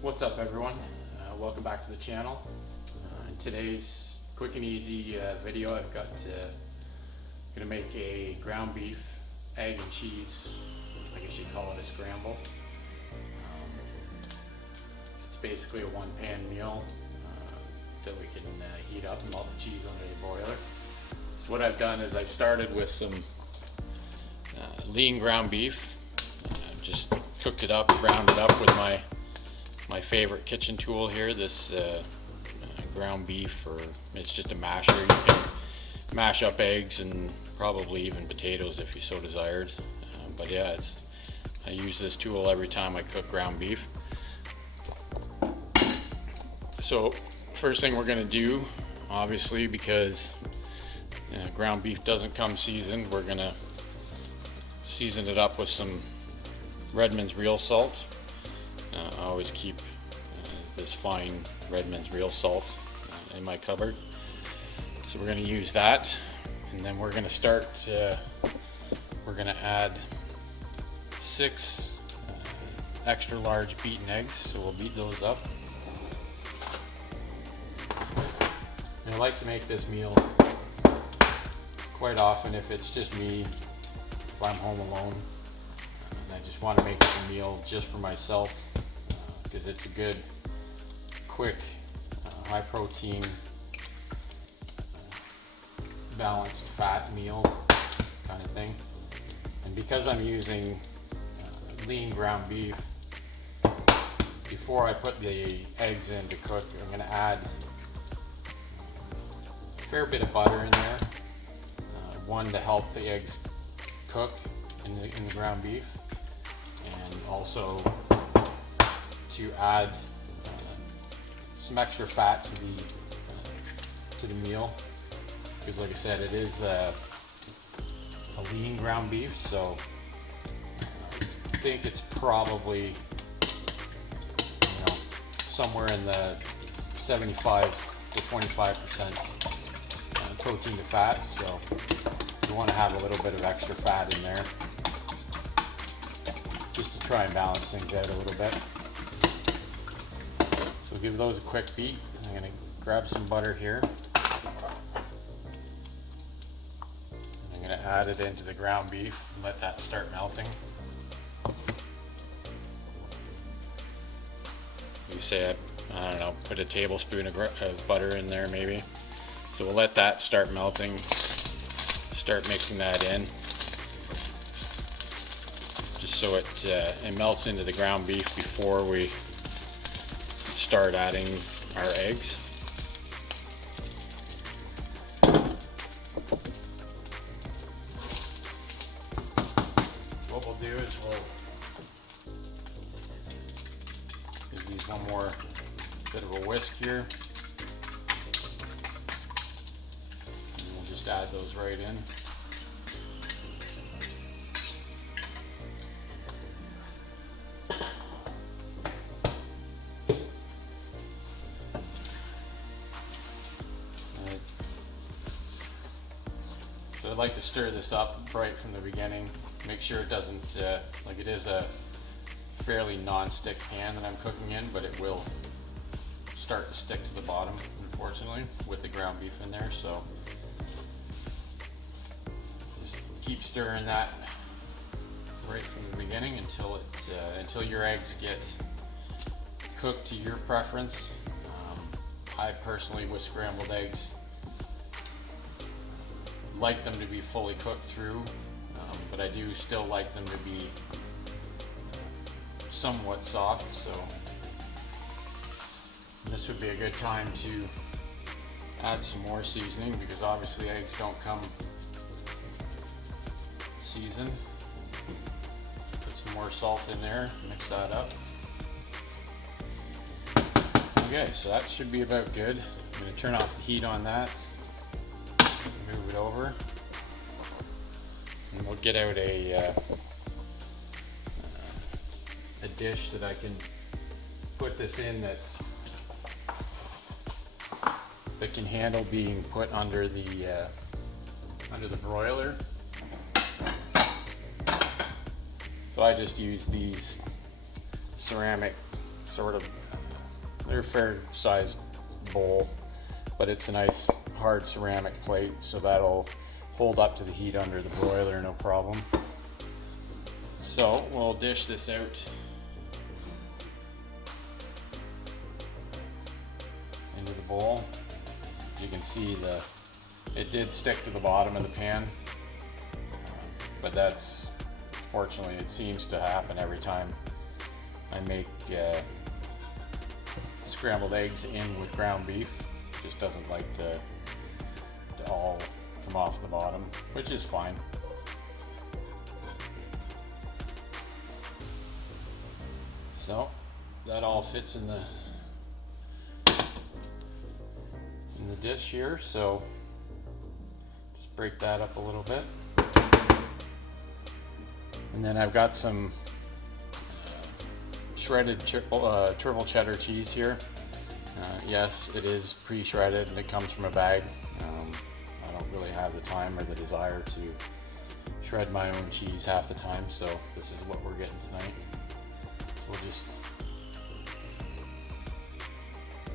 What's up, everyone? Welcome back to the channel. In today's quick and easy video, I've got going to make a ground beef, egg and cheese, I guess you'd call it a scramble. It's basically a one-pan meal that we can heat up and melt the cheese under the broiler. So what I've done is I've started with some lean ground beef. Just cooked it up, ground it up with my favorite kitchen tool here, this ground beef, or it's just a masher. You can mash up eggs and probably even potatoes if you so desired. But yeah, I use this tool every time I cook ground beef. So first thing we're going to do, obviously, because ground beef doesn't come seasoned, we're going to season it up with some Redmond's real salt. I always keep this fine Redmond's real salt in my cupboard. So we're going to use that, and then we're going to start, we're going to add 6 extra large beaten eggs, so we'll beat those up. And I like to make this meal quite often if it's just me, if I'm home alone. I just want to make a meal just for myself because it's a good, quick, high protein, balanced fat meal kind of thing. And because I'm using lean ground beef, before I put the eggs in to cook, I'm going to add a fair bit of butter in there. One, to help the eggs cook in the ground beef, and also to add some extra fat to the meal, because like I said, it is a lean ground beef, so I think it's probably somewhere in the 75 to 25% protein to fat, so you want to have a little bit of extra fat in there just to try and balance things out a little bit. So we'll give those a quick beat. I'm going to grab some butter here. I'm going to add it into the ground beef and let that start melting. You say, I don't know, put a tablespoon of butter in there maybe. So we'll let that start melting, start mixing that in, just so it melts into the ground beef before we start adding our eggs. What we'll do is we'll give these one more bit of a whisk here. And we'll just add those right in. So I'd like to stir this up right from the beginning. Make sure it doesn't, like, it is a fairly non-stick pan that I'm cooking in, but it will start to stick to the bottom, unfortunately, with the ground beef in there. So just keep stirring that right from the beginning until your eggs get cooked to your preference. I personally, with scrambled eggs, like them to be fully cooked through, but I do still like them to be somewhat soft, so this would be a good time to add some more seasoning, because obviously eggs don't come seasoned. Put some more salt in there, mix that up. Okay, so that should be about good. I'm going to turn off the heat on that, move it over, and we'll get out a dish that I can put this in that can handle being put under the broiler. So I just use these ceramic sort of, they're a fair sized bowl, but it's a nice hard ceramic plate, so that'll hold up to the heat under the broiler, no problem. So we'll dish this out into the bowl. You can see it did stick to the bottom of the pan, but that's, fortunately, it seems to happen every time I make scrambled eggs in with ground beef. It just doesn't like to all come off the bottom, which is fine. So that all fits in the dish here, so just break that up a little bit. And then I've got some shredded triple cheddar cheese here. Yes, it is pre-shredded and it comes from a bag. I don't really have the time or the desire to shred my own cheese half the time, so this is what we're getting tonight. We'll just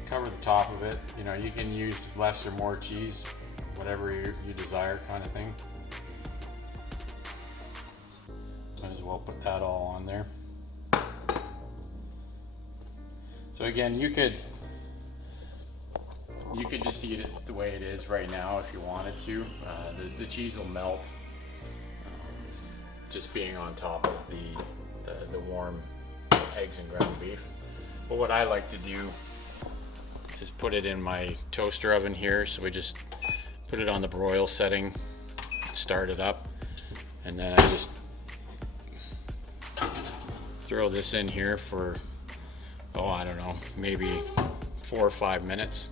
cover the top of it. You know, you can use less or more cheese, whatever you desire, kind of thing. Might as well put that all on there. So again, you could just eat it the way it is right now if you wanted to. The cheese will melt, just being on top of the warm eggs and ground beef. But what I like to do is put it in my toaster oven here. So we just put it on the broil setting, start it up, and then I just throw this in here for, I don't know, maybe 4 or 5 minutes.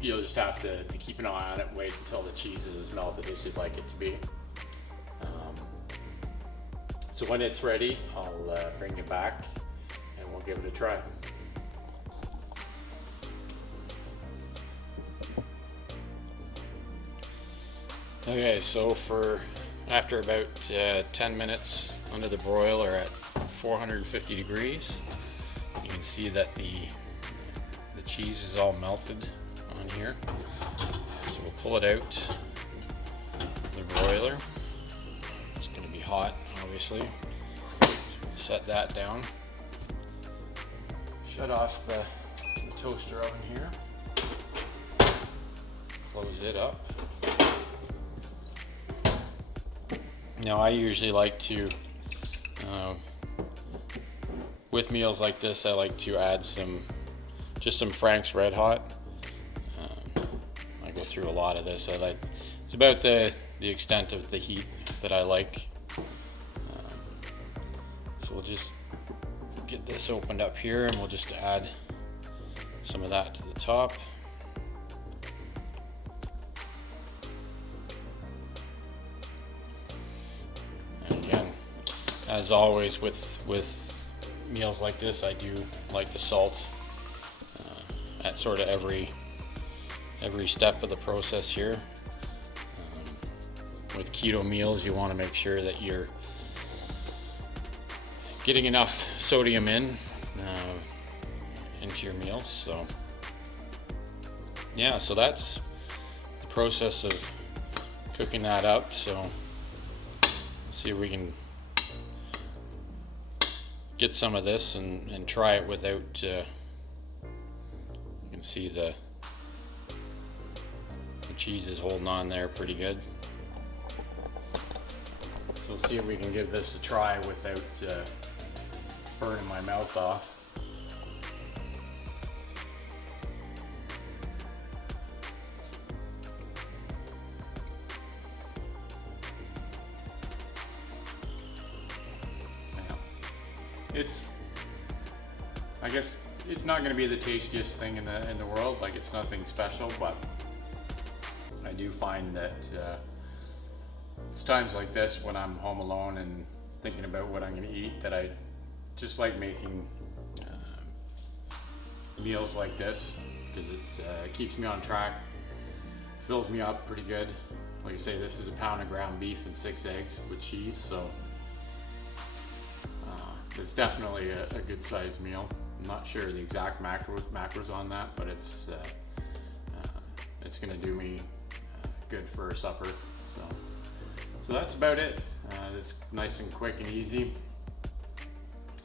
You'll just have to keep an eye on it, wait until the cheese is as melted as you'd like it to be. So when it's ready, I'll bring it back and we'll give it a try. Okay, so after about 10 minutes under the broiler at 450 degrees, you can see that the cheese is all melted on here. So we'll pull it out of the broiler. It's going to be hot, obviously. So we'll set that down. Shut off the toaster oven here. Close it up. Now I usually like to, with meals like this, I like to add just some Frank's Red Hot. I go through a lot of this. It's about the extent of the heat that I like. So we'll just get this opened up here and we'll just add some of that to the top. And again, as always with meals like this, I do like the salt at sort of every step of the process here. With keto meals, you want to make sure that you're getting enough sodium into your meals. So yeah, so that's the process of cooking that up. So let's see if we can get some of this and try it without you can see the cheese is holding on there pretty good. So we'll see if we can give this a try without burning my mouth off. I guess it's not going to be the tastiest thing in the world. Like, it's nothing special, but I do find that it's times like this when I'm home alone and thinking about what I'm going to eat that I just like making meals like this, because it keeps me on track, fills me up pretty good. Like I say, this is a pound of ground beef and 6 eggs with cheese, so it's definitely a good sized meal. I'm not sure the exact macros on that, but it's gonna do me good for supper. So that's about it. It's nice and quick and easy.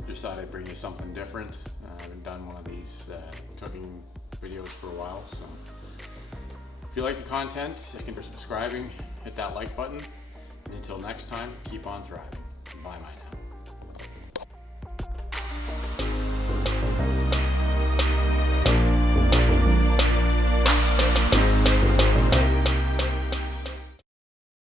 Just thought I'd bring you something different. I haven't done one of these cooking videos for a while, so if you like the content, thank you for subscribing, hit that like button, and until next time, keep on thriving. Bye, mate.